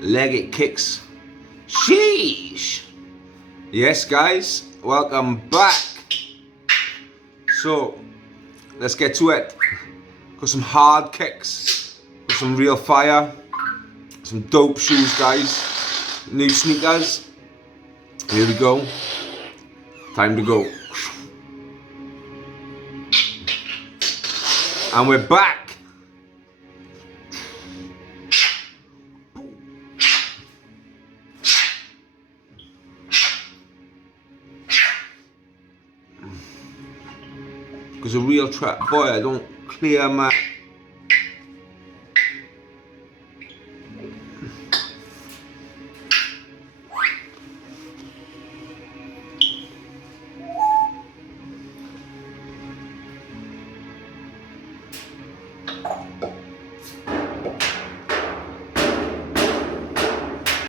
LeggattKicks. Sheesh! Yes guys, welcome back. So, let's get to it. Got some hard kicks, got some real fire, some dope shoes guys, new sneakers. Here we go, time to go. And we're back. Because a real trap boy, I don't clear my